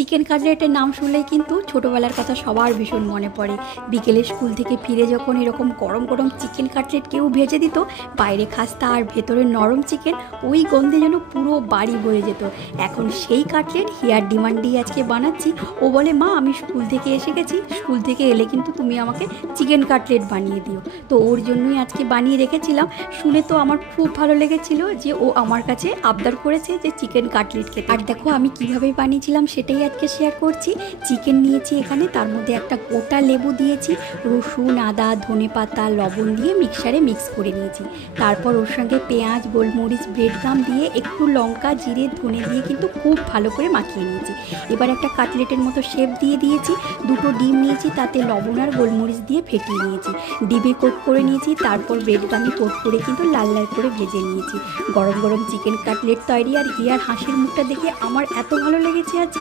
Chicken কাটলেটের নাম শুনলেই কিন্তু ছোটোবেলার কথা সবার ভীষণ মনে পড়ে। বিকেলে স্কুল থেকে ফিরে যখন এরকম গরম গরম চিকেন কাটলেট কেউ ভেজে দিত, বাইরে খাস্তা আর ভেতরে নরম চিকেন, ওই গন্ধে যেন পুরো বাড়ি ভরে যেত। এখন সেই কাটলেট হিয়ার ডিমান্ডেই আজকে বানাচ্ছি। ও বলে, মা আমি স্কুল থেকে এসে গেছি, স্কুল থেকে এলে কিন্তু তুমি আমাকে চিকেন কাটলেট বানিয়ে দিও। তো ওর জন্যই আজকে বানিয়ে রেখেছিলাম। শুনে তো আমার খুব ভালো লেগেছিল যে ও আমার কাছে আবদার করেছে যে চিকেন কাটলেট খেতে। আর দেখো আমি কীভাবে বানিয়েছিলাম সেটাই আজকে শেয়ার করছি। চিকেন নিয়েছি এখানে, তার মধ্যে একটা গোটা লেবু দিয়েছি, রসুন আদা ধনেপাতা লবণ দিয়ে মিক্সারে মিক্স করে নিয়েছি। তারপর ওর সঙ্গে পেঁয়াজ গোলমরিচ ব্রেডক্রাম দিয়ে একটু লঙ্কা জিরে ধনে দিয়ে কিন্তু খুব ভালো করে মাখিয়ে নিয়েছি। এবার একটা কাটলেটের মতো শেপ দিয়ে দিয়েছি। দুটো ডিম নিয়েছি, তাতে লবণ আর গোলমরিচ দিয়ে ফেটিয়ে নিয়েছি, ডিমে কোট করে নিয়েছি। তারপর ব্রেডক্রামে কোট করে কিন্তু লাল লাল করে ভেজে নিয়েছি। গরম গরম চিকেন কাটলেট তৈরি। আর হিয়ার হাসির মুখটা দেখে আমার এত ভালো লেগেছে আজ।